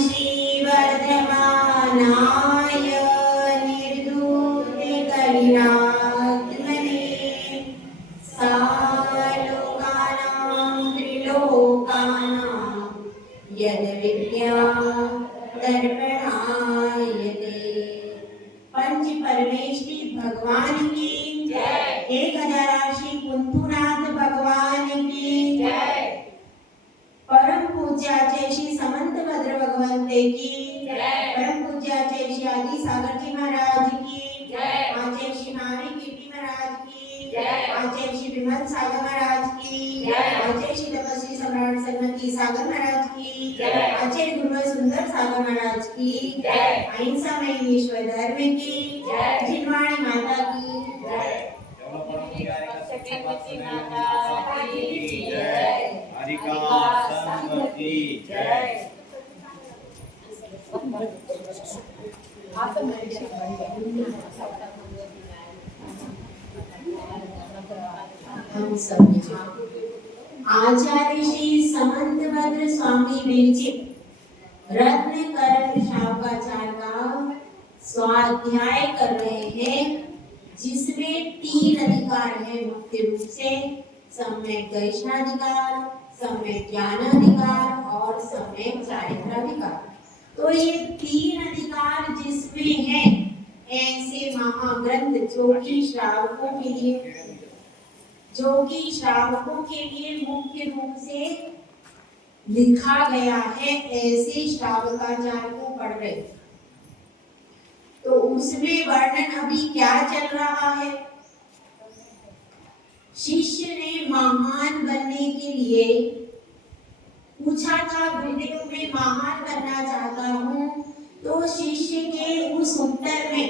श्रीवर्धमानाय निर्धूतकरुणात्मने सालोकानां त्रिलोकानां यद्विद्या दर्पणायते। पंच परमेश्वरी भगवान की जय। 1008 कुंथुनाथ भगवान की जय। परम पूज्याचे श्री समंतभद्र भगवंते की जय। परम पूज्याचे श्री आदि सागर जी महाराज की जय। आचार्य श्री नारी कीर्ति महाराज की जय। आचार्य श्री विमल सागर महाराज की जय। आचार्य श्री तपस्वी सम्राट सन्मति सागर महाराज की जय। आचार्य गुरु सुंदर सागर महाराज की जय। अहिंसा में ईश्वर धर्म की जय। जिनवाणी माता की जय। हम सब आचार्य श्री समंतभद्र स्वामी विरचित रत्न करण शावकाचार्य का स्वाध्याय कर रहे हैं, जिसमें 3 अधिकार है मुख्य रूप से: सम्यक दर्शनाधिकार, सम्यक ज्ञानाधिकार और सम्यक चारित्राधिकार। तो ये 3 अधिकार जिसमें है, ऐसे महाग्रंथ जो कि श्रावकों के लिए मुख्य रूप से लिखा गया है, ऐसे श्रावकाचार्य को पढ़ रहे। तो उसमें वर्णन अभी क्या चल रहा है? शिष्य ने महान बनने के लिए पूछा था, गुरुदेव मैं महान बनना चाहता हूँ। तो शिष्य के उस उत्तर में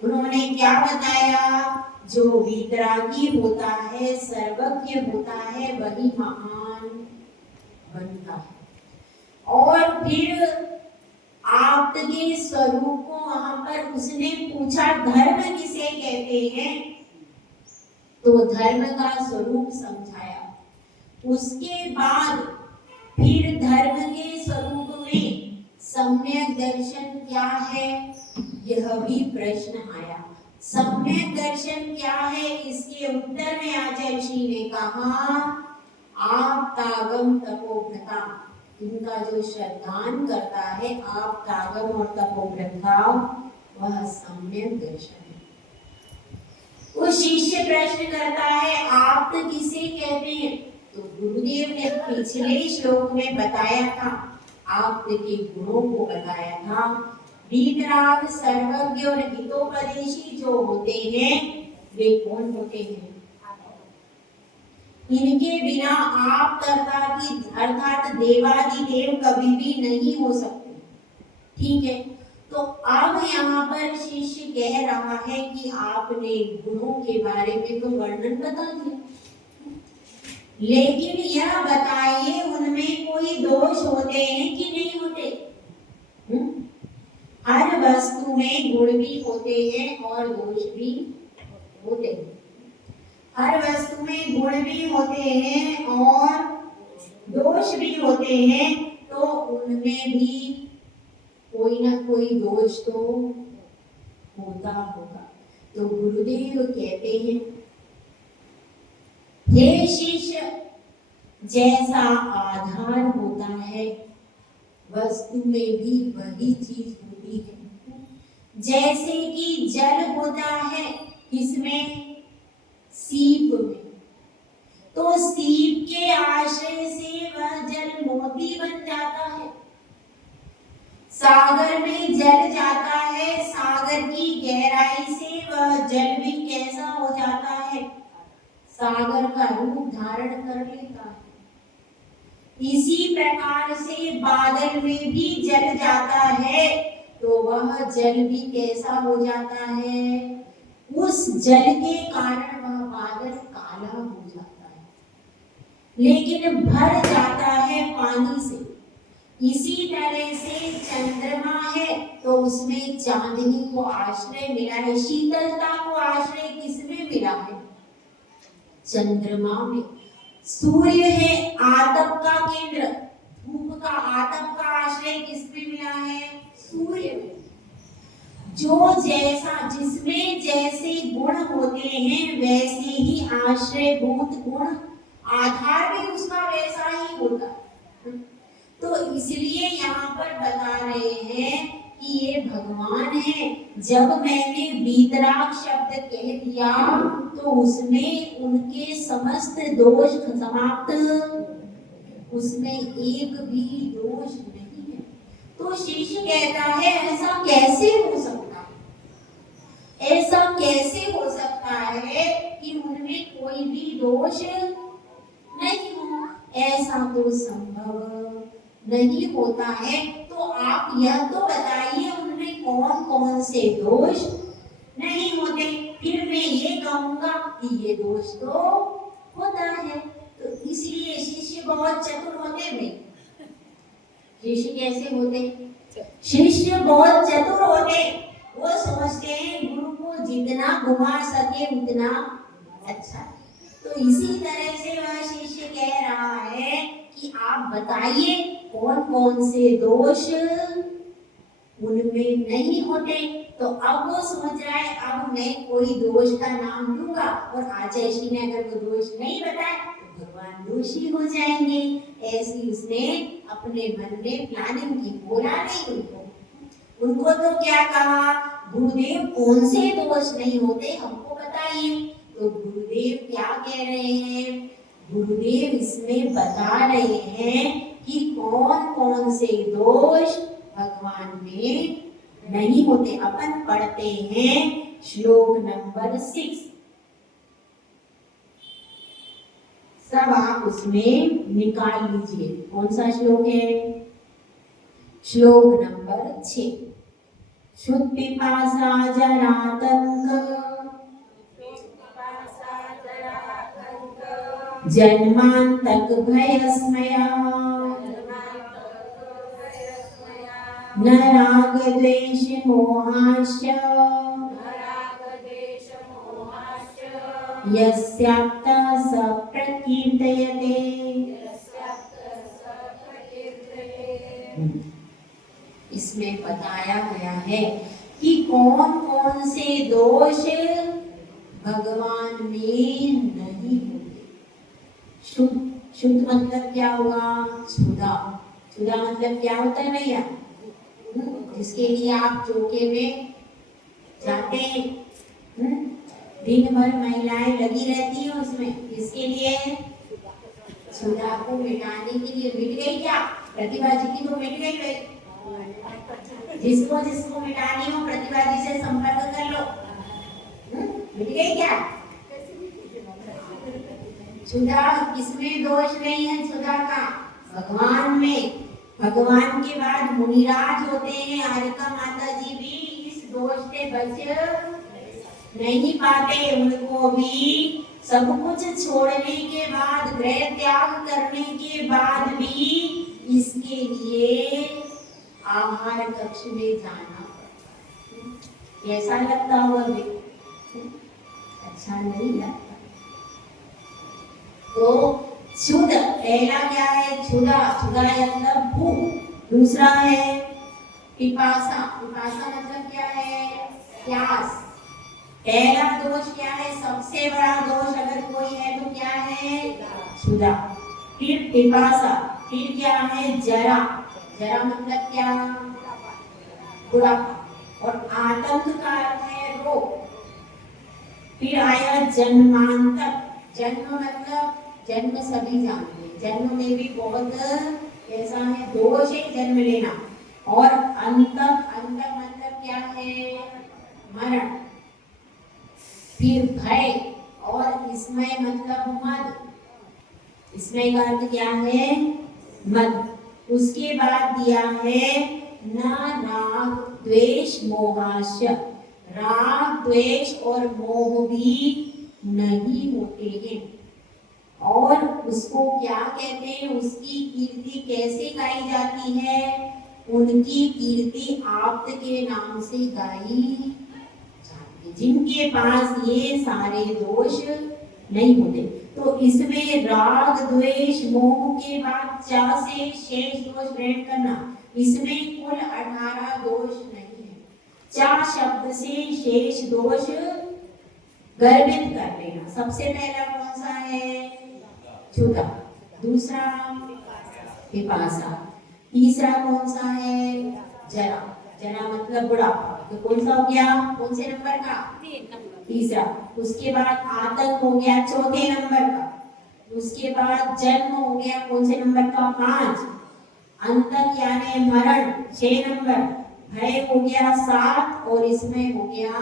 उन्होंने क्या बताया? जो वितरागी होता है, सर्वज्ञ होता है, वही महान बनता है। और फिर आपके स्वरूप को वहां पर उसने पूछा, धर्म किसे कहते हैं? तो धर्म का स्वरूप समझाया। उसके बाद फिर धर्म के स्वरूप में सम्यक दर्शन क्या है, यह भी प्रश्न आया। सम्यक दर्शन क्या है? इसके उत्तर में आचार्य श्री ने कहा, आप तागम तपोव्रता, इनका जो श्रद्धान करता है आप तागम और तपोव्रता, वह सम्यक दर्शन है। वो शिष्य प्रश्न करता है, आप तो किसे कहते हैं? तो गुरुदेव ने पिछले श्लोक में बताया था, आपके गुणों को बताया था। वीतराग, सर्वज्ञ और हितोपदेशी जो होते हैं, वे कौन होते हैं? इनके बिना आप अर्थात देवादिदेव कभी भी नहीं हो सकते। ठीक है, तो अब यहाँ पर शिष्य कह रहा है कि आपने गुणों के बारे में तो वर्णन बता दिया, लेकिन यह बताइए उनमें कोई दोष होते हैं कि नहीं होते? हर वस्तु में गुण भी होते हैं और दोष भी होते हैं। हर वस्तु में गुण भी होते हैं और दोष भी होते हैं, तो उनमें भी कोई ना कोई दोष तो होता होगा। तो गुरुदेव कहते हैं, हे शिष्य, जैसा आधार होता है वस्तु में भी वही चीज होती है। जैसे कि जल होता है किसमें? सीप में। तो सीप के आश्रय से वह जल मोती बन जाता है। सागर में जल जाता है, सागर की गहराई से वह जल भी कैसा हो जाता है? सागर का रूप धारण कर लेता है। इसी प्रकार से बादल में भी जल जाता है, तो वह जल भी कैसा हो जाता है? उस जल के कारण वह बादल काला हो जाता है, लेकिन भर जाता है पानी से। इसी तरह से चंद्रमा है, तो उसमें चांदनी को आश्रय मिला है, शीतलता को आश्रय किसमें मिला है? चंद्रमा में। सूर्य है आतप का केंद्र, धूप का आतप का आश्रय किसमें मिला जो जैसा जिसमें जैसे गुण होते हैं वैसे ही आश्रयभूत गुण आधार भी उसका वैसा ही होता है। तो इसलिए यहाँ पर बता रहे हैं कि ये भगवान है। जब मैंने वीतराग शब्द कह दिया तो उसमें उनके समस्त दोष समाप्त, उसमें एक भी दोष नहीं है। तो शिष्य कहता है ऐसा कैसे हो सकता है, ऐसा कैसे हो सकता है कि उनमें कोई भी दोष नहीं हो, ऐसा तो संभव नहीं होता है। तो आप यह तो बताइए उनमें कौन कौन से दोष नहीं होते, फिर मैं ये कहूंगा कि ये दोष तो होता है। तो इसलिए शिष्य बहुत चतुर होते हैं। शिष्य कैसे होते? शिष्य बहुत चतुर होते, वो सोचते हैं गुरु को जितना घुमा सके उतना अच्छा। तो इसी तरह से वह शिष्य कह रहा है कि आप बताइए कौन कौन से दोष उनमें नहीं होते। तो अब वो सोच रहा है अब मैं कोई दोष का नाम लूंगा और आचार्य जी ने अगर वो दोष नहीं बताया तो भगवान दोषी हो जाएंगे। ऐसी उसने अपने मन में प्लानिंग की। बोला नहीं उनको तो क्या कहा, गुरुदेव कौन से दोष नहीं होते हमको बताइए। तो गुरुदेव क्या कह रहे हैं, गुरुदेव इसमें बता रहे हैं कि कौन कौन से दोष भगवान में नहीं होते। अपन पढ़ते हैं श्लोक नंबर 6, सब आप उसमें निकाल लीजिए। कौन सा श्लोक है? श्लोक नंबर 6। शुद्ध पिपासा जरातंक जन्मांतक भयस्मया न राग द्वेष मोहाश्च यस्याप्ता स प्रकीर्तयते। इसमें बताया गया है कि कौन कौन से दोष भगवान में नहीं होते। शुद्ध, शुद्ध मतलब क्या हुआ? छुदा। छुदा मतलब क्या होता है भैया? जिसके लिए आप चौके में जाते हैं, दिन भर महिलाएं लगी रहती हैं उसमें, इसके लिए छुदा को मिटाने के लिए। मिट गई क्या? प्रतिभा जी की तो मिट गई भाई। जिसको जिसको मिटानी हो प्रतिभा जी से संपर्क कर लो। मिट गई क्या? छुदा किसमें दोष नहीं है? छुदा का भगवान में। भगवान के बाद मुनिराज होते हैं, हारिका माता जी भी इस दोष से बच नहीं पाते। उनको भी सब कुछ छोड़ने के बाद, गृह त्याग करने के बाद भी इसके लिए आहार कक्ष में जाना पड़ता। कैसा लगता हुआ भी? अच्छा नहीं लगता। तो शुद्ध पहला क्या है? छुदा। छुदा मतलब भूख। दूसरा है पिपासा। पिपासा मतलब क्या है? प्यास। पहला दोष क्या है? सबसे बड़ा दोष अगर कोई है तो क्या है? छुदा। फिर पिपासा। फिर क्या है? जरा। जरा मतलब क्या? बुढ़ापा। और आतंक का अर्थ है रोग। फिर आया जन्मांतक। जन्म मतलब जन्म सभी जानते हैं, जन्म में भी बहुत ऐसा है दोष है जन्म लेना। और अंतक। अंतक मतलब क्या है? मरण। फिर भय और इसमें मतलब मद। इसमें का अर्थ क्या है? मद। उसके बाद दिया है न राग द्वेष मोहाश्च। राग द्वेष और मोह भी नहीं होते हैं। और उसको क्या कहते हैं? उसकी कीर्ति कैसे गाई जाती है? उनकी कीर्ति आप्त के नाम से गाई जाती है, जिनके पास ये सारे दोष नहीं होते। तो इसमें राग द्वेष मोह के बाद 4 से शेष दोष ग्रहण करना। इसमें कुल 18 दोष नहीं है। चा शब्द से शेष दोष गर्भित कर लेना। सबसे पहला कौन सा है? क्षुधा। दूसरा पिपासा। तीसरा कौन सा है? जरा। जरा मतलब बुढ़ापा। तो कौन सा हो गया? कौन से नंबर का? तीसरा। उसके बाद आतंक हो गया चौथे नंबर का। उसके बाद जन्म हो गया कौन से नंबर का? 5। अंतक यानी मरण 6 नंबर। भय हो गया 7 और इसमें हो गया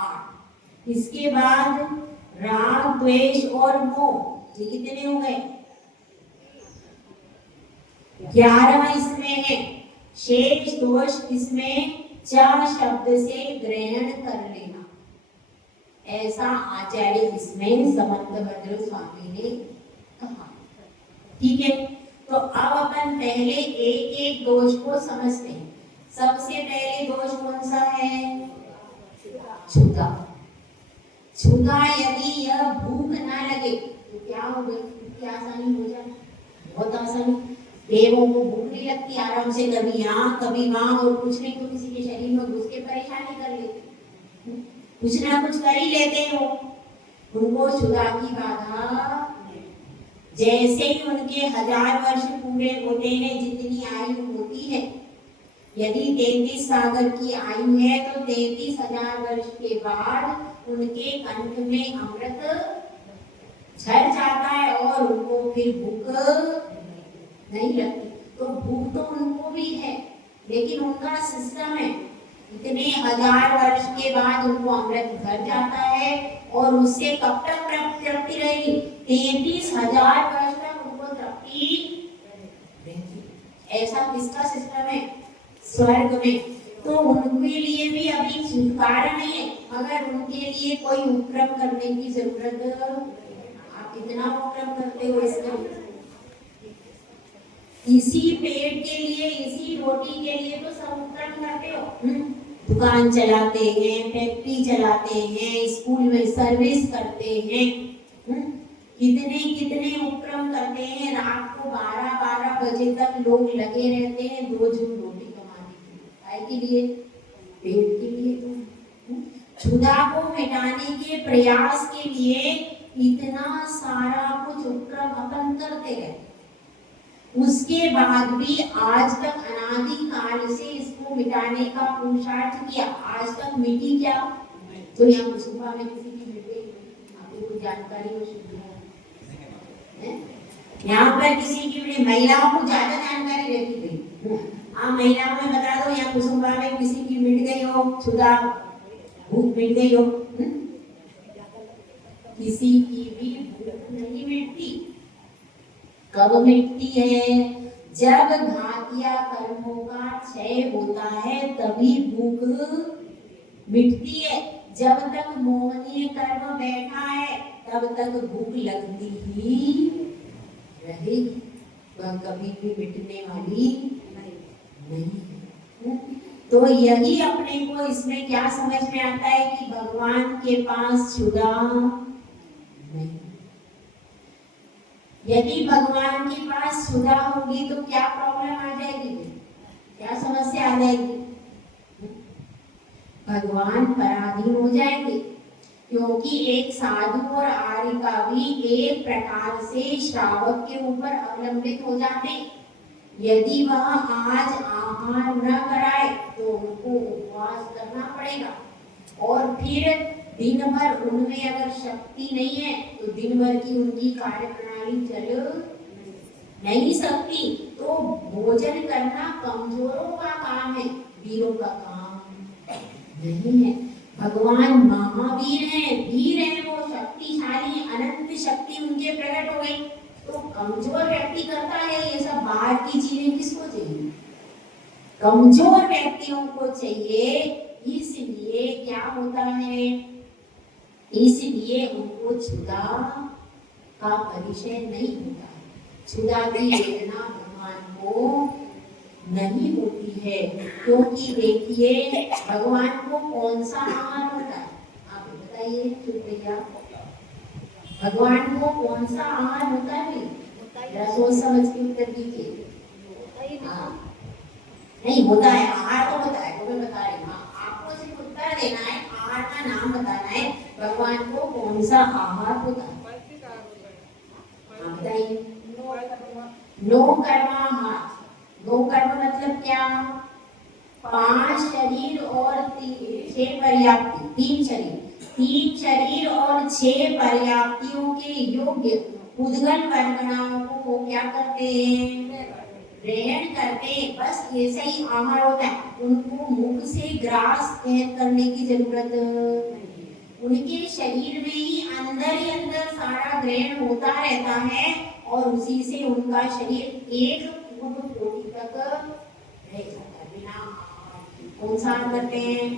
8। इसके बाद राग द्वेष और मोह, ये कितने हो गए? 11 इसमें है। शेष दोष इसमें चा शब्द से ग्रहण कर लेना, ऐसा आचार्य इसमें समंतभद्र स्वामी ने कहा। ठीक है, तो अब अपन पहले एक एक दोष को समझते हैं। सबसे पहले दोष कौन सा है? क्षुधा। क्षुधा यदि यह भूख ना लगे तो क्या हो गई? कितनी आसानी हो जाए, बहुत आसानी। देवों को भूख नहीं लगती, आराम से कभी यहाँ कभी वहां, और कुछ नहीं तो किसी के शरीर में घुस के परेशानी कर लेते, कुछ ना कुछ कर ही लेते हो। उनको क्षुधा की बाधा, जैसे ही उनके 1000 वर्ष पूरे होते हैं, जितनी आयु होती है, यदि 33 सागर की आयु है तो 33,000 वर्ष के बाद उनके कंठ में अमृत झर जाता है और उनको फिर भूख नहीं लगती। तो भूख तो उनको भी है, लेकिन उनका सिस्टम है, इतने 1000 वर्ष के बाद उनको अमृत भर जाता है और उससे कब तक तृप्ति रहेगी? 33,000 वर्ष तक उनको तृप्ति रहेगी। ऐसा किसका सिस्टम है? स्वर्ग में। तो उनके लिए भी अभी छुटकारा नहीं है, मगर उनके लिए कोई उपक्रम करने की जरूरत। आप कितना उपक्रम करते हो इसमें? इसी पेट के लिए, इसी रोटी के लिए तो सब उपक्रम करते हो। दुकान चलाते हैं, फैक्ट्री चलाते हैं, स्कूल में सर्विस करते हैं, कितने कितने उपक्रम करते हैं। रात को 12-12 बजे तक लोग लगे रहते हैं 2 जून रोटी कमाने के लिए, पेट के लिए। क्षुधा को मिटाने के प्रयास के लिए इतना सारा कुछ उपक्रम अपन करते रहते, उसके बाद भी आज तक अनादि काल से इसको मिटाने का पुरुषार्थ किया, आज तक मिटी क्या? तो यहाँ कुसुम्भा में किसी की मिट गई? आपको कोई जानकारी हो सकती है? यहाँ पर किसी की, महिलाओं को ज्यादा जानकारी रहती थी। आप महिलाओं में बता दो, यहाँ कुसुम्भा में किसी की मिट गई हो क्षुधा, भूख मिट गई हो? किसी की भी भूख नहीं मिटती। कब मिटती है? जब घातिया कर्मों का क्षय होता है तभी भूख मिटती है। जब तक मोहनीय कर्म बैठा है तब तक भूख लगती ही रहेगी, वह कभी भी मिटने वाली नहीं। तो यही अपने को इसमें क्या समझ में आता है कि भगवान के पास क्षुधा नहीं। यदि भगवान के पास क्षुधा होगी तो क्या प्रॉब्लम आ जाएगी? क्या समस्या आ जाएगी? भगवान पराधीन हो जाएंगे, क्योंकि एक साधु और आर्य का भी एक प्रकार से श्रावक के ऊपर अवलंबित हो जाते हैं। यदि वह आज आहार न कराए तो उनको उपवास करना पड़ेगा, और फिर दिन भर उनमें अगर शक्ति नहीं है तो दिन भर की उनकी कार्य प्रणाली चल नहीं सकती। तो भोजन करना कमजोरों का काम है, वीरों का काम नहीं है। भगवान महावीर हैं, वीर हैं, वो शक्तिशाली, अनंत शक्ति उनके प्रकट हो गई। तो कमजोर व्यक्ति करता है ये सब बाहर की चीजें, किसको चाहिए? कमजोर व्यक्तियों को चाहिए। इसलिए क्या होता है? इसलिए उनको क्षुधा का परिचय नहीं होता है। क्षुधा की वेदना भगवान को नहीं होती है, क्योंकि देखिए भगवान को कौन सा आहार होता है? आप बताइए भैया, भगवान को कौन सा आहार होता है? सोच समझ के उत्तर दीजिए। नहीं होता है, आहार तो होता है, तो मैं बता रही हूँ। आप देना है, आहार का नाम बताना है, भगवान को कौन सा आहार होता है। नो कर्माहार। नो कर्म मतलब क्या? 5 शरीर और 6 पर्याप्ति। 3 शरीर और 6 पर्याप्तियों के योग्य उद्गल वर्गणाओं को वो क्या करते हैं? ग्रहण करते हैं। बस ऐसा ही आहार होता है, उनको मुख से ग्रास करने की जरूरत नहीं। उनके शरीर में ही अंदर सारा ग्रहण होता रहता है और उसी से उनका शरीर एक पूर्ण कोटि तक रह जाता है बिना आहार के। कौन सा करते हैं?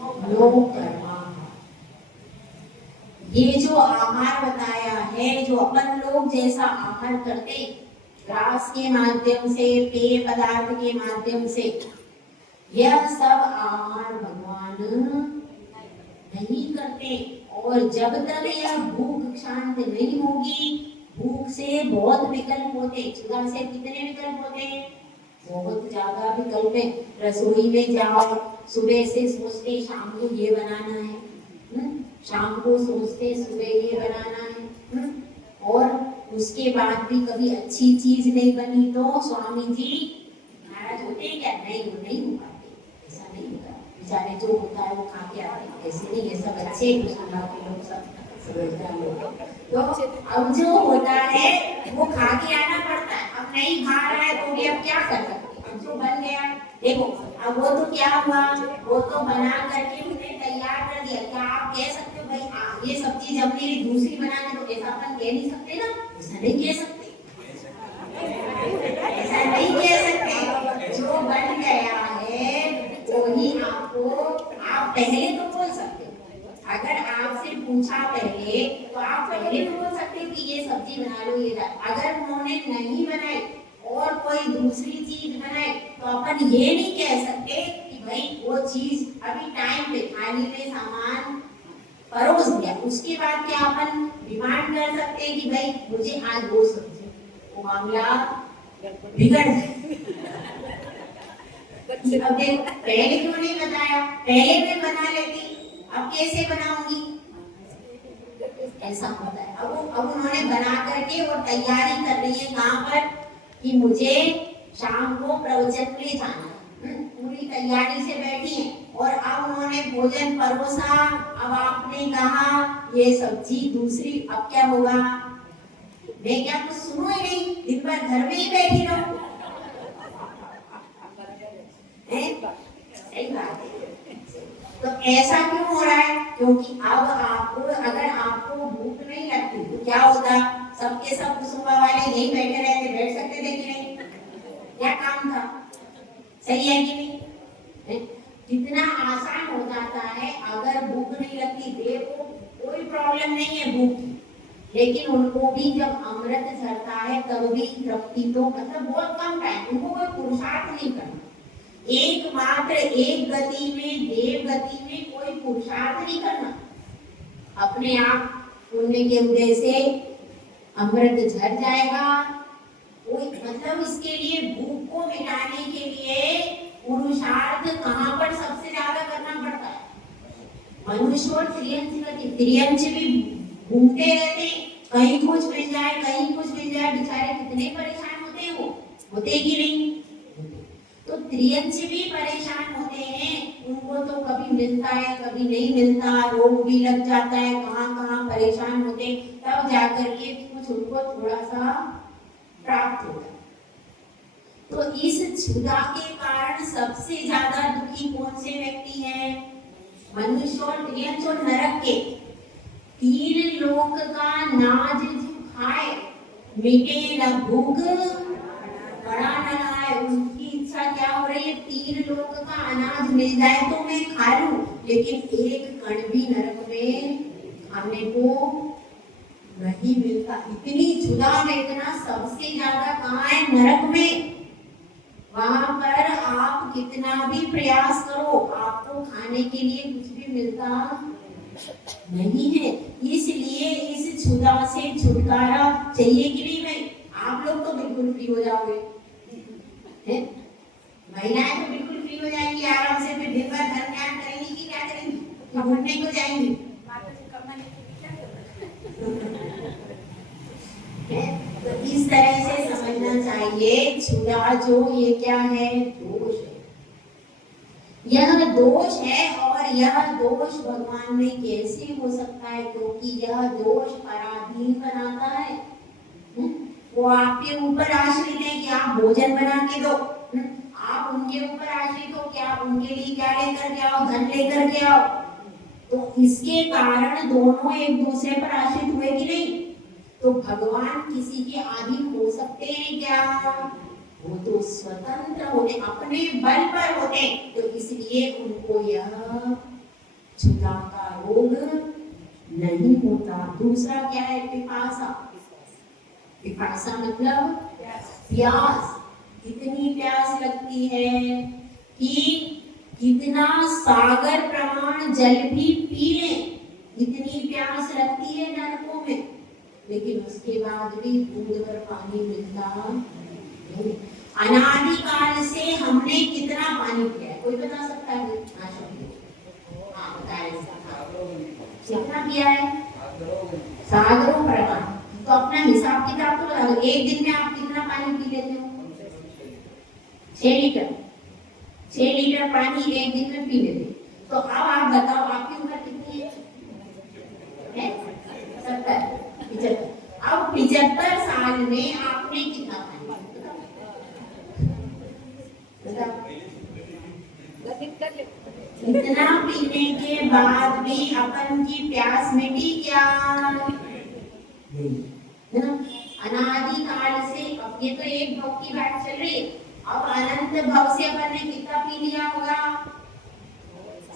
नो कर्माहार। ये जो आहार बताया है, जो अपन लोग जैसा आहार करते, ग्रास के माध्यम से, पेय पदार्थ के माध्यम से, यह सब आहार भगवान नहीं करते। और जब तक यह भूख शांत नहीं होगी, भूख से बहुत विकल्प होते। क्षुधा से कितने विकल्प होते हैं? बहुत ज्यादा विकल्प है। रसोई में जाओ, सुबह से सोचते शाम को ये बनाना है, शाम को सोचते सुबह ये बनाना है, और उसके बाद भी कभी अच्छी चीज नहीं बनी तो स्वामी जी नाराज होते हैं क्या? नहीं, वो नहीं हो पाते, ऐसा नहीं होता। बेचारे जो होता है वो खा के आते हैं, ऐसे नहीं, ये सब अच्छे मुसलमान के लोग सब समझदार लोग। तो अब जो होता है वो खा के आना पड़ता है। अब नहीं खा रहा है तो भी अब क्या कर सकते? अब जो बन गया, देखो अब वो तो क्या हुआ, वो तो बना करके उन्हें तैयार कर दिया। क्या आप कह सकते हो भाई ये सब्जी जब मेरी दूसरी बनाने, तो ऐसा अपन कह नहीं सकते ना, ऐसा नहीं कह सकते, ऐसा नहीं कह सकते। जो बन गया है वही आपको, आप पहले तो बोल सकते हो। अगर आपसे पूछा पहले तो आप पहले तो बोल सकते हो कि ये सब्जी बना लो, ये अगर उन्होंने नहीं बनाई और कोई दूसरी चीज बनाई तो अपन ये नहीं कह सकते कि भाई वो चीज अभी टाइम पे थाली में सामान परोस दिया, उसके बाद क्या अपन डिमांड कर सकते हैं कि भाई मुझे आज वो सब्जी, वो मामला बिगड़ जाए। अब देखो पहले क्यों नहीं बताया? पहले मैं बना लेती, अब कैसे बनाऊंगी? ऐसा होता है। अब उन्होंने बना करके और तैयारी कर रही है कहाँ पर कि मुझे शाम को प्रवचन में जाना है, पूरी तैयारी से बैठी है और अब उन्होंने भोजन परोसा। अब आपने कहा ये सब्जी दूसरी, अब क्या होगा? मैं क्या कुछ सुनूं ही नहीं, दिन भर घर में ही बैठी रहूं? सही बात है। तो ऐसा क्यों हो रहा है? क्योंकि अब आपको, अगर आपको भूख नहीं लगती तो क्या होता? सबके सब कुसुम्बा वाले यही बैठे रहते, बैठ सकते थे कि नहीं? क्या काम था? सही है कि नहीं? कितना आसान हो जाता है। अगर भूख नहीं लगती देह को, कोई प्रॉब्लम नहीं है भूख की, लेकिन उनको भी जब अमृत झरता है तब भी तृप्ति तो मतलब बहुत कम टाइम, उनको कोई पुरुषार्थ नहीं करना, एकमात्र एक गति में, देव गति में कोई पुरुषार्थ नहीं करना, अपने आप पुण्य के उदय से अमृत झर जाएगा। कोई मतलब इसके लिए भूख को मिटाने के लिए पुरुषार्थ कहाँ पर सबसे ज्यादा करना पड़ता है? मनुष्य और त्रियंच गति। त्रियंच भी घूमते रहते, कहीं कुछ मिल जाए, कहीं कुछ मिल जाए, बेचारे कितने परेशान होते हैं, वो होते कि नहीं? तो त्रियंच भी परेशान होते हैं, उनको तो कभी मिलता है कभी नहीं मिलता, रोग भी लग जाता है, कहाँ कहाँ परेशान होते, तब जाकर के कुछ उनको थोड़ा सा प्राप्त होता है। तो इस क्षुधा के कारण सबसे ज्यादा दुखी कौन से व्यक्ति हैं? मनुष्य और त्रियंच और नरक के। 3 लोक का नाज जो खाए, मिटे न भूख बड़ा न लाए। उनकी इच्छा क्या हो रही है? 3 लोक का अनाज मिल जाए तो मैं खा लूं, लेकिन एक कण भी नरक में खाने को नहीं मिलता। इतनी क्षुधा वेदना सबसे ज्यादा कहाँ है? नरक में। वहां पर आप कितना भी प्रयास करो, आपको खाने के लिए कुछ भी मिलता नहीं है। इसलिए इस क्षुधा से छुटकारा चाहिए कि नहीं भाई? आप लोग तो बिल्कुल फ्री हो जाओगे, महिलाएं तो बिल्कुल फ्री हो जाएंगी आराम से, फिर दिन भर घर क्या करेंगी कि क्या करेंगी? घूमने को जाएंगे तो इस तरह से समझना चाहिए छुरा जो ये क्या है, दोष है। यह दोष है और यह दोष भगवान में कैसे हो सकता है, क्योंकि यह दोष पराधीन बनाता है। वो आपके ऊपर आश्रित है कि आप भोजन बना के दो, आप उनके ऊपर आश्रित हो कि आप उनके लिए क्या लेकर के आओ, धन लेकर के आओ। तो इसके कारण दोनों एक दूसरे पर आश्रित हुए कि नहीं? तो भगवान किसी के अधीन हो सकते हैं क्या? वो तो स्वतंत्र होते, अपने बल पर होते, तो इसलिए उनको यह क्षुधा का रोग नहीं होता। दूसरा क्या है? पिपासा। पिपासा मतलब प्यास। इतनी प्यास लगती है कि कितना सागर प्रमाण जल भी पी ले, इतनी प्यास लगती है नरकों में, लेकिन उसके बाद भी बूंद भर पानी मिलता नहीं। अनादिकाल से हमने कितना पानी पिया है, कोई बता सकता है? हाँ बताए, कितना पिया है? सागरों प्रमाण। तो अपना हिसाब किताब तो लगाओ, एक दिन में आप कितना पानी पी लेते हो? 6 लीटर। 6 लीटर पानी एक दिन में पी लेते। तो अब आप बताओ आपकी उम्र कितनी है? 70, 75। अब 75 साल में आपने कितना पानी इतना पीने के बाद भी अपन की प्यास मिटी क्या? है ना? अनादिकाल से, अब ये तो एक भव की बात चल रही है, अब अनंत भव से अपन ने कितना पी लिया होगा?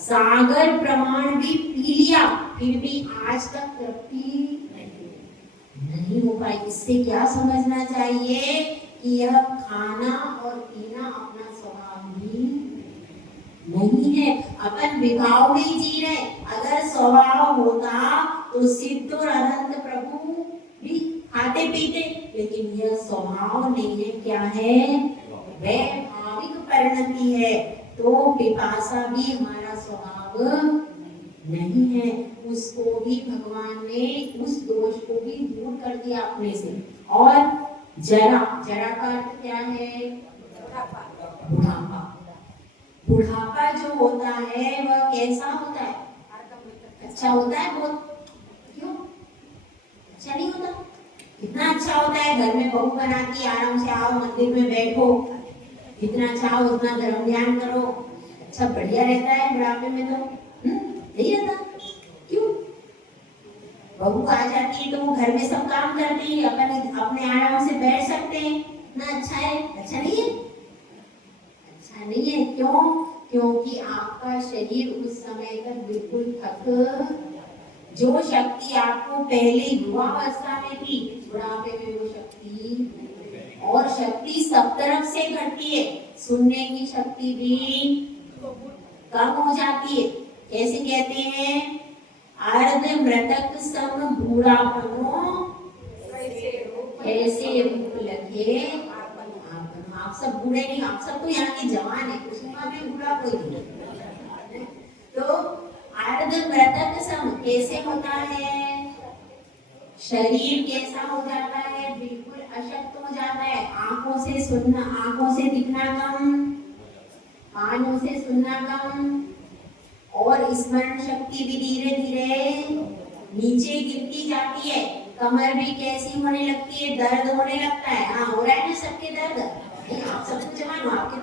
सागर प्रमाण भी पी लिया, फिर भी आज तक तृप्ति नहीं हो पाई। इससे क्या समझना चाहिए कि यह खाना और पीना अपना स्वभाव ही नहीं है, अपन विभाव में ही जी रहे। अगर स्वभाव होता तो सिद्ध और अनंत प्रभु भी खाते पीते, लेकिन यह स्वभाव नहीं है। क्या है? वैभाविक परिणति है। तो पिपासा भी हमारा स्वभाव नहीं है, उसको भी भगवान ने उस दोष को भी दूर कर दिया अपने से। और जरा, जरा का अर्थ क्या है? बुढ़ापा। बुढ़ापा जो होता है वह कैसा होता है? अच्छा होता है बहुत। क्यों अच्छा नहीं होता? कितना अच्छा होता है, घर में बहू बनाती, आराम से आओ मंदिर में बैठो, जितना चाहो उतना धर्म ध्यान करो, अच्छा बढ़िया रहता है। बुढ़ापे में तो नहीं रहता। क्यों? बहू आ जाती है तो वो घर में सब काम करती है, अपन अपने आराम से बैठ सकते हैं, ना अच्छा है? अच्छा नहीं है? अच्छा नहीं है। क्यों? क्योंकि आपका शरीर उस समय तक बिल्कुल थक, जो शक्ति आपको पहले युवावस्था में थी, बुढ़ापे में वो शक्ति, और शक्ति सब तरफ से घटती है, सुनने की शक्ति भी कम हो जाती है। कैसे कहते हैं? अर्ध मृतक सम बूढ़ापनो ऐसे रूप लगे। आप सब बूढ़े नहीं, आप सब तो यहाँ के जवान है, उसमें भी बूढ़ा कोई नहीं। तो अर्ध मृतक सम कैसे होता है? शरीर कैसा हो जाता है? बिल्कुल अशक्त हो जाता है। आंखों से सुनना, आंखों से दिखना कम, कानों से सुनना कम, और स्मरण शक्ति भी धीरे धीरे नीचे गिरती जाती है। कमर भी कैसी होने लगती है? दर्द होने लगता है। हाँ हो रहा है ना सबके दर्द? आप सब तो जवान हो, आपके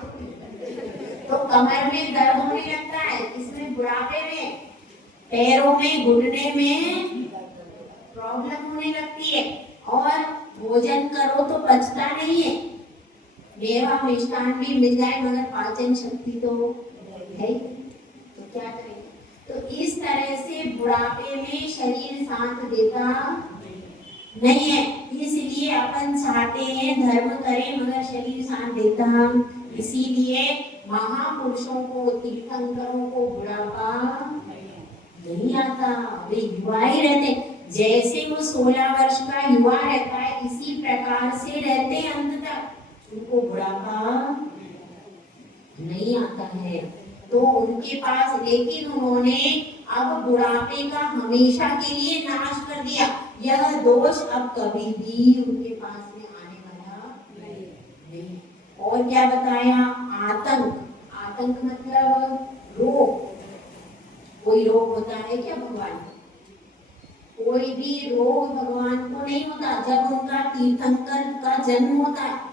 तो कमर में दर्द होने लगता है। इसमें बुढ़ापे में पैरों में, घुटने में प्रॉब्लम होने लगती है, और भोजन करो तो पचता नहीं है। मेवा मिष्ठान भी मिल जाए मगर पाचन शक्ति तो है, तो क्या करें? तो इस तरह से बुढ़ापे में शरीर साथ देता नहीं है, इसलिए अपन चाहते हैं धर्म करें मगर शरीर साथ देता। इसीलिए महापुरुषों को, तीर्थंकरों को बुढ़ापा नहीं आता, वे युवा ही रहते। जैसे वो 16 वर्ष का युवा रहता है, इसी प्रकार से रहते अंत तक, उनको बुढ़ापा नहीं आता है। तो उनके पास, लेकिन उन्होंने अब बुढ़ापे का हमेशा के लिए नाश कर दिया। यह दोष अब कभी भी उनके पास में आने वाला नहीं। और क्या बताया? आतंक। आतंक मतलब रोग। कोई रोग होता है क्या भगवान? कोई भी रोग भगवान को नहीं होता। जब उनका तीर्थंकर का जन्म होता है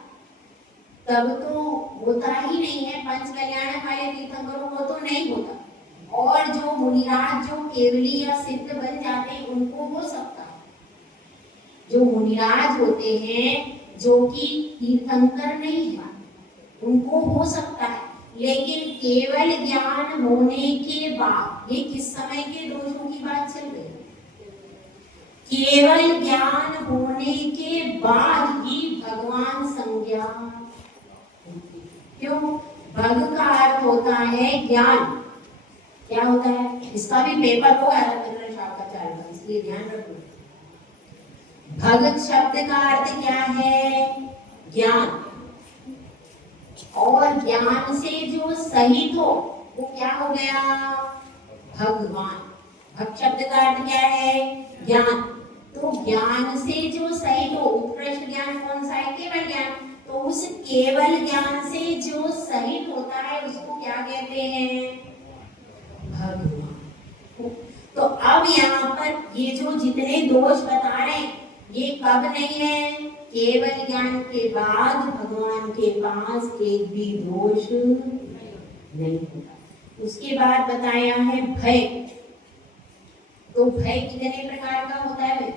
तब तो होता ही नहीं है, पंच कल्याण वाले तीर्थंकरों को तो नहीं होता। और जो मुनिराज जो केवली या सिद्ध बन जाते हैं उनको हो सकता है। जो मुनिराज होते हैं जो कि तीर्थंकर नहीं है उनको हो सकता है, लेकिन केवल ज्ञान होने के बाद, ये किस समय के दोषों की बात चल रही है? केवल ज्ञान होने के बाद ही भगवान संज्ञा। क्यों? भग का अर्थ होता है ज्ञान। क्या होता है? इसका भी पेपर होगा शाखाचार्य, इसलिए ध्यान रखो। भग शब्द का अर्थ क्या है? ज्ञान। और ज्ञान से जो सहित हो वो क्या हो गया? भगवान। भग शब्द का अर्थ क्या है? ज्ञान। तो ज्ञान से जो सहित हो, उत्कृष्ट ज्ञान कौन सा है? केवल ज्ञान। तो उस केवल ज्ञान से जो सहित होता है उसको क्या कहते हैं? भगवान। तो अब यहाँ पर ये जो जितने दोष बता रहे हैं ये कब नहीं है? केवल ज्ञान के बाद भगवान के पास एक भी दोष नहीं होता। उसके बाद बताया है भय। तो भय कितने प्रकार का होता है?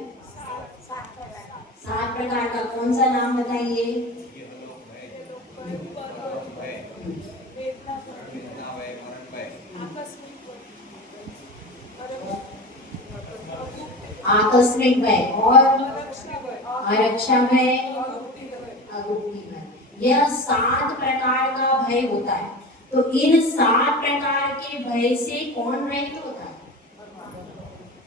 7 प्रकार का। कौन सा नाम बताइए? आकस्मिक भय और आरक्षा भय, अगुप्ती भय। यह 7 प्रकार का भय होता है। तो इन 7 प्रकार के भय से कौन रहित होता है?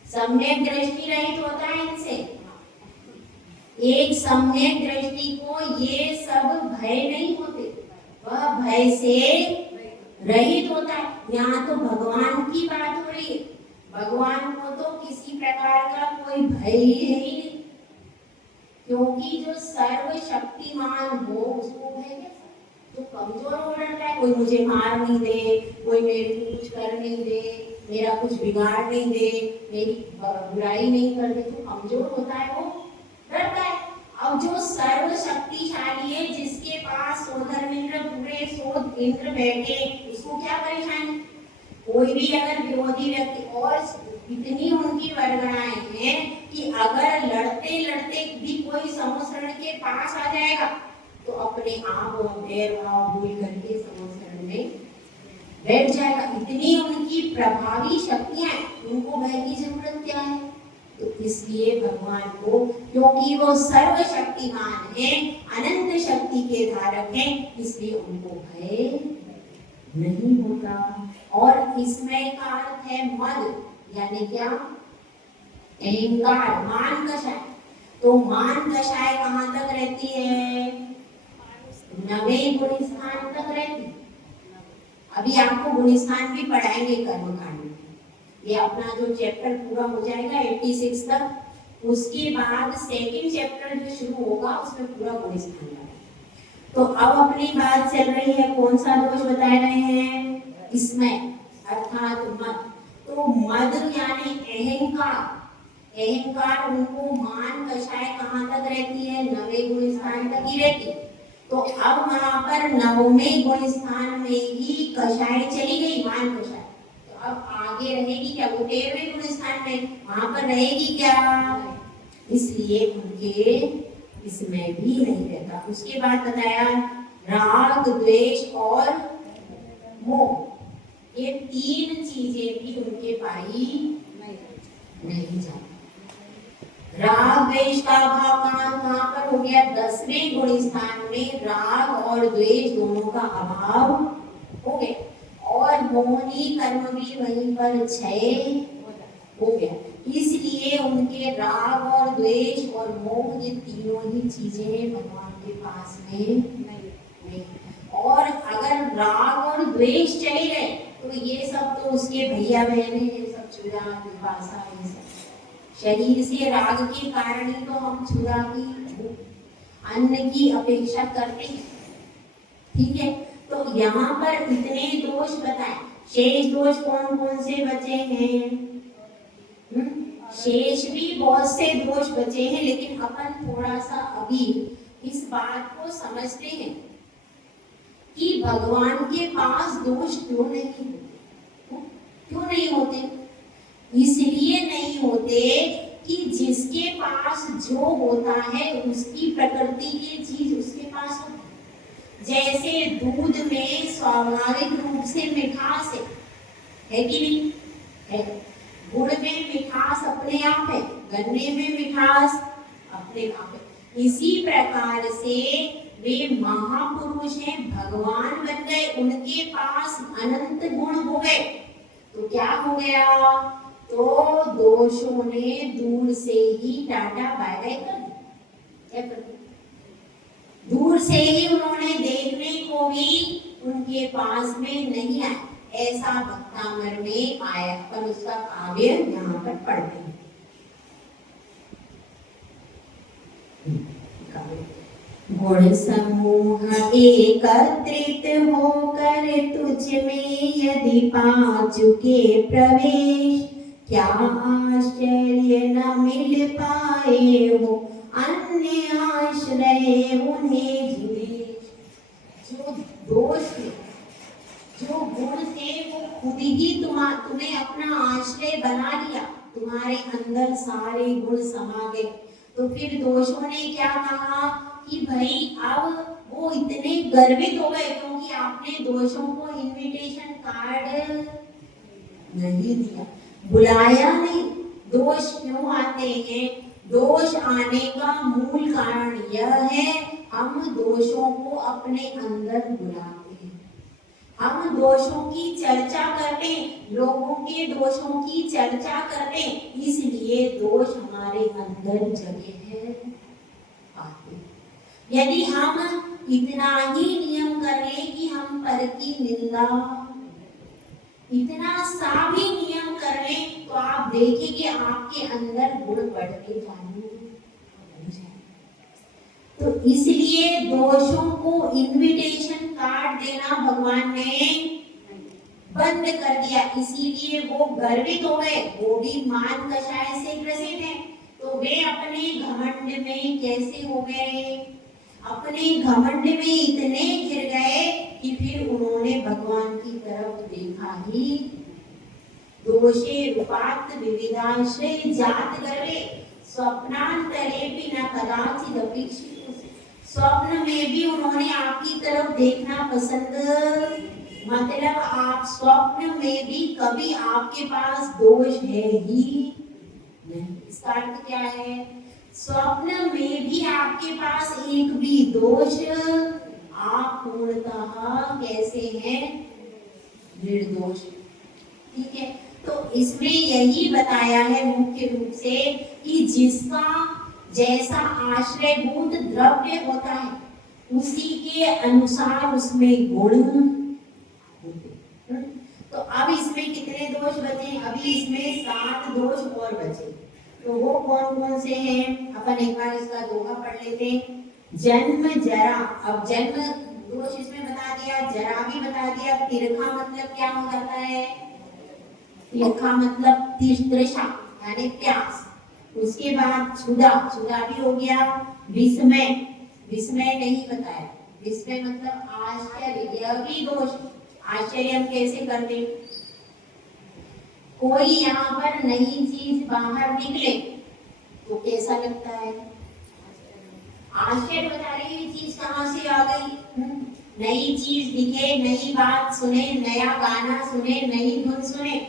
सम्यक दृष्टि रहित होता है इनसे। एक सम्यक दृष्टि को ये सब भय नहीं होते, वह भय से रहित होता है। यहाँ तो भगवान की बात हो रही है। भगवान को तो किसी प्रकार का कोई भय ही है ही नहीं, क्योंकि जो सर्वशक्तिमान हो उसको भय कैसा? जो कमजोर हो रहा है, कोई मुझे मार नहीं दे, कोई मेरे को कुछ कर नहीं दे, मेरा कुछ बिगाड़ नहीं दे, मेरी बुराई नहीं कर दे, जो कमजोर होता है वो डरता है। अब जो सर्वशक्तिशाली है, जिसके पास सोधर इंद्र पूरे सोध इंद्र बैठे, उसको क्या परेशानी? कोई भी अगर विरोधी व्यक्ति, और इतनी उनकी वरगणाएं हैं कि अगर लड़ते लड़ते भी कोई समुद्र के पास आ जाएगा तो अपने आप वो पैर भूल करके समुद्र में बैठ जाएगा। इतनी उनकी प्रभावी शक्तियां, उनको भय की जरूरत क्या है? तो इसलिए भगवान को, क्योंकि वो सर्वशक्तिमान है, अनंत शक्ति के धारक हैं, इसलिए उनको भय नहीं होता। और इसमें का अर्थ है मद, यानी क्या? अहंकार, मान कषाय। तो मान कषाय कहाँ तक रहती है? 9वें गुण स्थान तक रहती। अभी आपको गुण स्थान भी पढ़ाएंगे कर्मकांड में। ये अपना जो चैप्टर पूरा हो जाएगा 86 तक, उसके बाद सेकंड चैप्टर जो शुरू होगा उसमें पूरा गुण स्थान है। तो अब अपनी बात चल रही है, कौन सा दोष बता रहे हैं? इसमें अर्थात मद। तो मद यानी अहंकार। अहंकार उनको मान कषाय कहाँ तक रहती है? 9वें गुण स्थान तक ही रहती। तो अब वहां पर 9वें गुण स्थान में ही कषाय चली गई, मान कषाय। तो अब आगे रहेगी क्या? वो 13वें गुण स्थान में, वहां पर रहेगी क्या? इसलिए उनके इसमें भी नहीं रहता। उसके बाद बताया राग, द्वेष और मोह, ये 3 चीजें भी उनके पाई नहीं जाती। राग द्वेष का अभाव कहाँ पर हो गया? 10वें गुण स्थान में राग और द्वेष दोनों का अभाव हो गया, और मोहनी कर्म भी वहीं पर क्षय हो गया। इसलिए उनके राग और द्वेष और मोह, ये तीनों ही चीजें भगवान के पास में नहीं। और अगर राग और द्वेष चले गए तो ये सब तो उसके भैया बहने ये सब चुरा विपाशा ये सब शरीर से राग के कारण ही तो हम चुरा की अन्न की अपेक्षा करते हैं। ठीक है, तो यहाँ पर इतने दोष बताए, शेष दोष कौन कौन से बचे हैं? शेष भी बहुत से दोष बचे हैं, लेकिन अपन थोड़ा सा अभी इस बात को समझते हैं कि भगवान के पास दोष क्यों नहीं होते। क्यों नहीं होते? इसलिए नहीं होते कि जिसके पास जो होता है उसकी प्रकृति की चीज उसके पास होती है। जैसे दूध में स्वाभाविक रूप से मिठास है कि नहीं है? गुड़ में मिठास अपने आप है, गन्ने में मिठास अपने आप है। इसी प्रकार से वे महापुरुष हैं, भगवान बन गए, उनके पास अनंत गुण हो गए तो क्या हो गया? तो दोषों ने दूर से ही टाटा बाय बाय कर दिया। दूर से ही उन्होंने देखने को भी उनके पास में नहीं आया। ऐसा भक्तामर में आया, पर उसका काव्य यहाँ पर पढ़ते हैं। गुण समूह एकत्रित होकर तुझ में यदि पा चुके प्रवेश, क्या आश्चर्य न मिल पाए हो अन्य आश्रय उन्हें जिवेश। जो दोष थे, जो गुण थे, वो खुद ही तुम्हें अपना आश्रय बना लिया, तुम्हारे अंदर सारे गुण समा गए। तो फिर दोषों ने क्या कहा कि भाई अब वो इतने गर्वित हो गए क्योंकि आपने दोषों को इनविटेशन कार्ड नहीं दिया, बुलाया नहीं। दोष क्यों आते हैं? दोष आने का मूल कारण यह है, हम दोषों को अपने अंदर बुलाते हैं, हम दोषों की चर्चा करते हैं, लोगों के दोषों की चर्चा करते हैं, इसलिए दोष हमारे अंदर जगे हैं। यदि हम इतना ही नियम कर लें कि हम पर की निंदा, इतना सा भी नियम कर लें, तो आप देखेंगे आपके अंदर गुण बढ़ते जाएंगे। तो इसलिए दोषों को इनविटेशन कार्ड देना भगवान ने बंद कर दिया, इसीलिए वो गर्वित हो गए। वो भी मान कषाय से ग्रसित हैं, तो वे अपने घमंड में कैसे हो गए? अपने घमंड में इतने गिर गए कि फिर उन्होंने भगवान की तरफ देखा ही। दोषे रूपात् विविधाश्रय जात गर्वे स्वप्नांतरेपि न कदाचित् अपेक्षितो। स्वप्न में भी उन्होंने आपकी तरफ देखना पसंद, मतलब आप स्वप्न में भी कभी आपके पास दोष है ही नहीं। इसका अर्थ क्या है? स्वप्न में भी आपके पास एक भी दोष, आप पूर्णतः कैसे हैं? निर्दोष। ठीक है, तो इसमें यही बताया है मुख्य रूप से कि जिसका जैसा आश्रयभूत द्रव्य होता है उसी के अनुसार उसमें गुण होते। तो अब इसमें कितने दोष बचे? अभी इसमें 7 दोष और बचे। तो वो कौन कौन से हैं? अपन एक बार इसका दोहा पढ़ लेते हैं। जन्म जरा, अब जन्म दोष इसमें बता दिया, जरा भी बता दिया। तिरखा मतलब क्या हो जाता है? तिरखा मतलब तृषा यानी प्यास। उसके बाद क्षुधा, क्षुधा भी हो गया। विस्मय, विस्मय नहीं बताया, विस्मय मतलब आश्चर्य, यह भी दोष। आश्चर्य हम कैसे करते? कोई यहाँ पर नई चीज बाहर निकले तो कैसा लगता है? आश्चर्य बता रही है, चीज कहाँ से आ गई? नई चीज दिखे, नई बात सुने, नया गाना सुने, नई धुन सुने,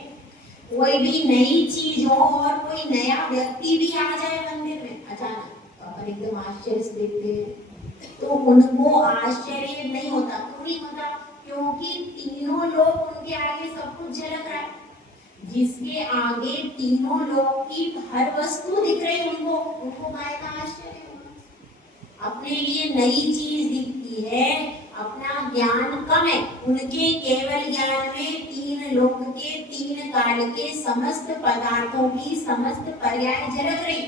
कोई भी नई चीज हो और कोई नया व्यक्ति भी आ जाए मंदिर में अचानक, तो अपन एकदम आश्चर्य से देखते हैं। तो उनको आश्चर्य नहीं होता। क्यों नहीं होता? क्योंकि तीनों लोग उनके आगे सब कुछ झलक रहा है। जिसके आगे तीनों लोग की हर वस्तु दिख रही, उनको काय का आश्चर्य होगा? अपने लिए नई चीज दिखती है, अपना ज्ञान कम है। उनके केवल ज्ञान में तीन लोक के तीन काल के समस्त पदार्थों की समस्त पर्याय झलक रही।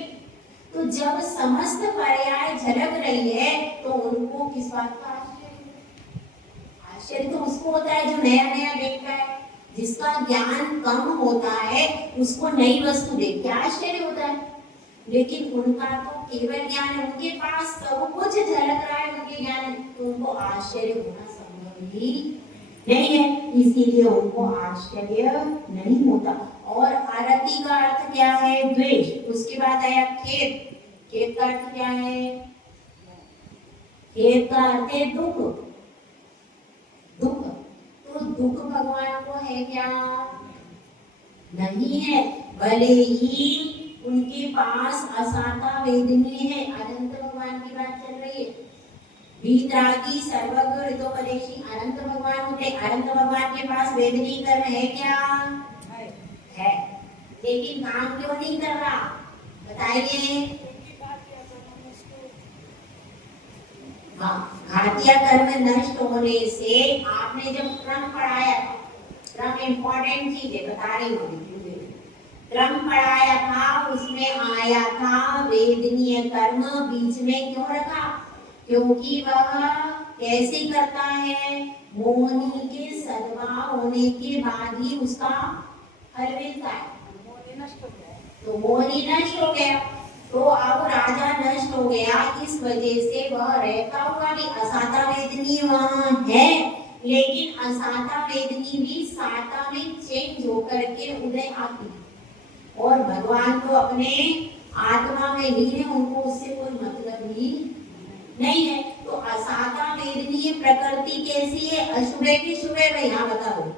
तो जब समस्त पर्याय झलक रही है तो उनको किस बात का आश्चर्य? तो उसको होता है जो नया नया देखता है। जिसका ज्ञान कम होता है उसको नई वस्तु देख के आश्चर्य होता है, लेकिन उनका तो केवल ज्ञान है, उनके पास सब कुछ झलक रहा है उनके ज्ञान, तो उनको आश्चर्य होना संभव ही नहीं है, इसीलिए उनको आश्चर्य नहीं होता। और आरति का अर्थ क्या है? द्वेष। उसके बाद आया खेद। खेद का अर्थ क्या है? खेद का अर्थ है दुख। दुख, तो दुख भगवान को है क्या? नहीं है। भले ही उनके पास असाता वेदनी है, अनंत भगवान की बात चल रही है। वीतरागी सर्वज्ञ हितोपदेशी अनंत भगवान होते। अनंत भगवान के पास वेदनी कर्म है क्या? है, लेकिन काम क्यों नहीं कर रहा? बताइए। हाँ, घातिया कर्म नष्ट होने से आपने जब क्रम पढ़ाया था, क्रम इम्पोर्टेंट चीज है, बता रही हूँ, क्रम पढ़ाया था, उसमें आया था वेदनीय कर्म बीच में क्यों रखा? क्योंकि वह कैसे करता है? मोहिनी के सद्भाव होने के बाद ही उसका फल मिलता है। तो मोहिनी नष्ट हो गया, तो अब राजा नष्ट हो गया, इस वजह से वह रहता हुआ भी असाता वेदनी वहाँ है, लेकिन असाता वेदनी भी साता में चेंज होकर के उदय आती है। और भगवान तो अपने आत्मा में लीन है, उनको उससे कोई मतलब ही नहीं है। तो असाता वेदनीय प्रकृति कैसी है? अशुभे की शुभे में, यहाँ बताओ।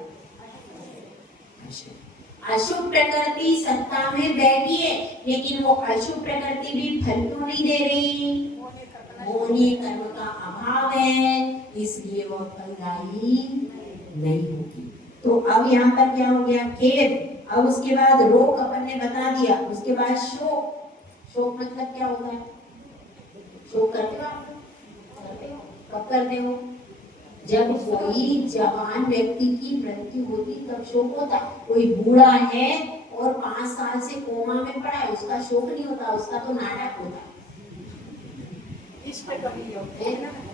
अशुभ प्रकृति सत्ता में बैठी है, लेकिन वो अशुभ प्रकृति भी फल क्यों नहीं दे रही? मोहनीय कर्म का अभाव है, इसलिए वो फलदायी नहीं होगी। तो अब यहाँ पर क्या हो गया? खेद। अब उसके बाद रोग अपन ने बता दिया, उसके बाद शोक। शोक मतलब क्या होता है? शोक करते हो आप? कब करते हो? जब कोई जवान व्यक्ति की मृत्यु होती तब शोक होता। कोई बूढ़ा है और 5 साल से कोमा में पड़ा है, उसका शोक नहीं होता, उसका तो नाटक होता।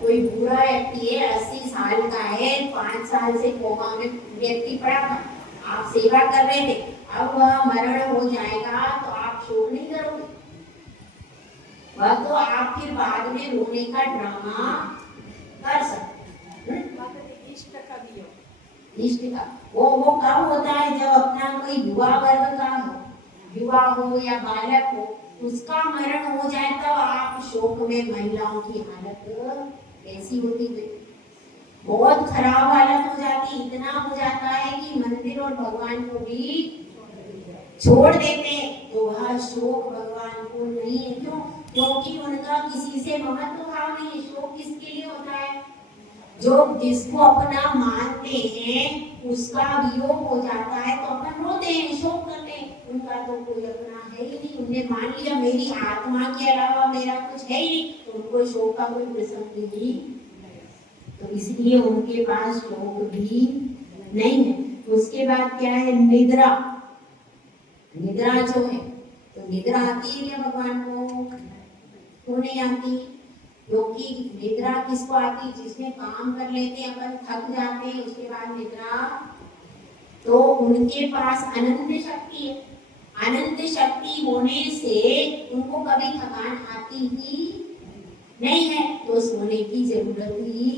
कोई बूढ़ा व्यक्ति है, 80 साल का है, 5 साल से कोमा में व्यक्ति पड़ा था, आप सेवा कर रहे थे, अब वह मरण हो जाएगा तो आप शोक नहीं करोगे? वह तो आप फिर बाद में रोने का ड्रामा कर सकते। इष्ट का वो कब होता है? जब अपना कोई युवा वर्ग का हो, युवा हो या बालक हो, उसका मरण हो जाए तब आप शोक में। महिलाओं की हालत कैसी होती है? बहुत खराब हालत हो जाती, इतना हो जाता है कि मंदिर और भगवान को भी छोड़ देते हैं। तो वह शोक भगवान को नहीं है। क्यों? क्योंकि उनका किसी से महत्व भाव नहीं है। शोक किसके लिए होता है? जो जिसको अपना मानते हैं उसका वियोग हो जाता है तो अपन रोते हैं, शोक करते हैं। उनका तो कोई अपना है ही नहीं, उन्हें मान लिया मेरी आत्मा के अलावा मेरा कुछ है ही नहीं, तो उनको शोक का कोई प्रसंग ही, तो इसलिए उनके पास शोक भी नहीं है। उसके बाद क्या है? निद्रा। निद्रा जो है, तो निद्रा आती है क्या भगवान को? क्यों नहीं आती? क्योंकि निद्रा किसको आती? जिसमें काम कर लेते हैं अपन, थक जाते हैं, उसके बाद निद्रा, तो उनके पास अनंत शक्ति है। अनंत शक्ति होने से उनको कभी थकान आती ही नहीं है, तो सोने की जरूरत ही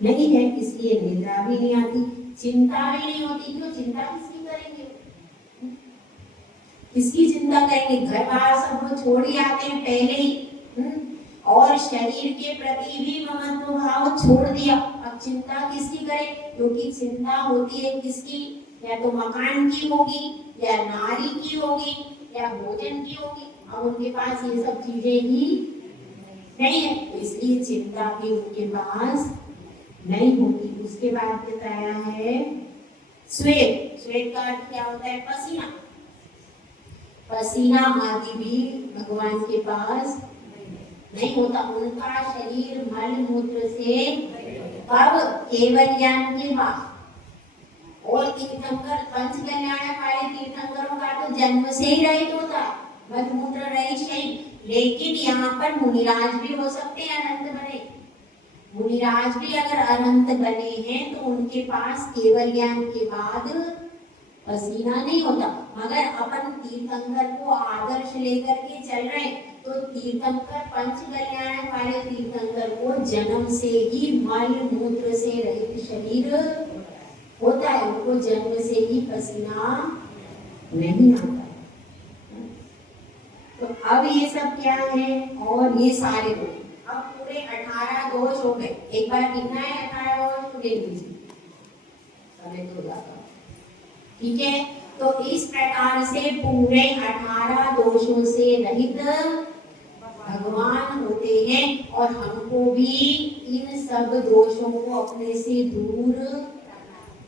नहीं है, इसलिए निद्रा भी नहीं आती, चिंता भी नहीं होती। क्यों? चिंता किसकी करेंगे? किसकी चिंता करेंगे? घर बार सब वो छोड़ ही आते हैं पहले ही, और शरीर के प्रति भी ममत्व भाव छोड़ दिया। अब चिंता किसकी करें? क्योंकि चिंता होती है किसकी? या तो मकान की होगी, या नारी की होगी, या भोजन की होगी। अब उनके पास ये सब चीजें ही नहीं है, तो इसलिए चिंता भी उनके पास नहीं होती। उसके बाद बताया है श्वेत। श्वेत का अर्थ क्या होता है? पसीना। पसीना आदि भी भगवान के पास नहीं होता। उनका शरीर मल मूत्र से कब? केवल ज्ञान के बाद। और तीर्थंकर पंच कल्याणक वाले तीर्थंकरों का तो जन्म से ही रहित होता है, मलमूत्र रहित नहीं। लेकिन यहाँ पर मुनिराज भी हो सकते हैं, अनंत बने। मुनिराज भी अगर अनंत बने हैं तो उनके पास केवल ज्ञान के बाद पसीना नहीं होता। मगर अपन तीर्थंकर को आदर्श लेकर के चल रहे हैं, तो तीर्थंकर पंच कल्याणक वाले तीर्थंकर को जन्म से ही मल मूत्र से रहित शरीर होता है, उनको जन्म से ही पसीना नहीं आता है। तो अब ये सब क्या है? और ये सारे दोष, अब पूरे 18 दोष हो गए। एक बार कितना है 18 दोष? तो गिन लीजिए, समय तो जाता। ठीक है, तो इस प्रकार से पूरे 18 दोषों से रहित भगवान होते हैं। और हमको भी इन सब दोषों को अपने से दूर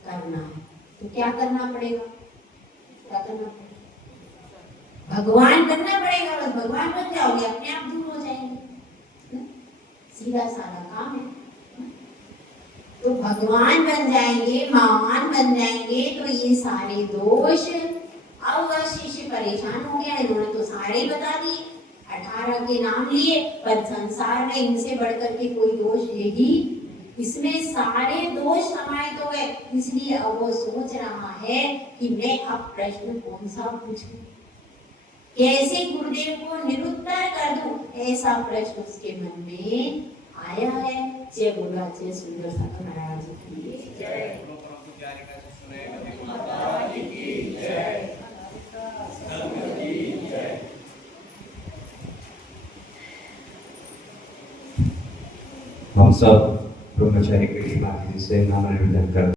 करना है। तो क्या करना पड़ेगा? क्या करना पड़ेगा? भगवान बनना पड़ेगा। बस भगवान बन जाओगे, अपने आप दूर हो जाएंगे। सीधा साधा काम है। तो भगवान बन जाएंगे, महान बन जाएंगे, तो ये सारे दोष। अब वह शिष्य परेशान हो गया, इन्होंने तो सारे बता दिए, 18 के नाम लिए, पर संसार में इनसे बढ़कर के कोई दोष यही, इसमें सारे दोष समाहित हो गए। इसलिए अब वो सोच रहा है कि मैं अब प्रश्न कौन सा पूछूं, कैसे गुरुदेव को निरुत्तर कर दूं, ऐसा प्रश्न उसके मन में आया है। जय बोला जय सुंदर सागर महाराज की जय। हम सब ब्रह्मचारी कृष्ण से नाम निवेदन कर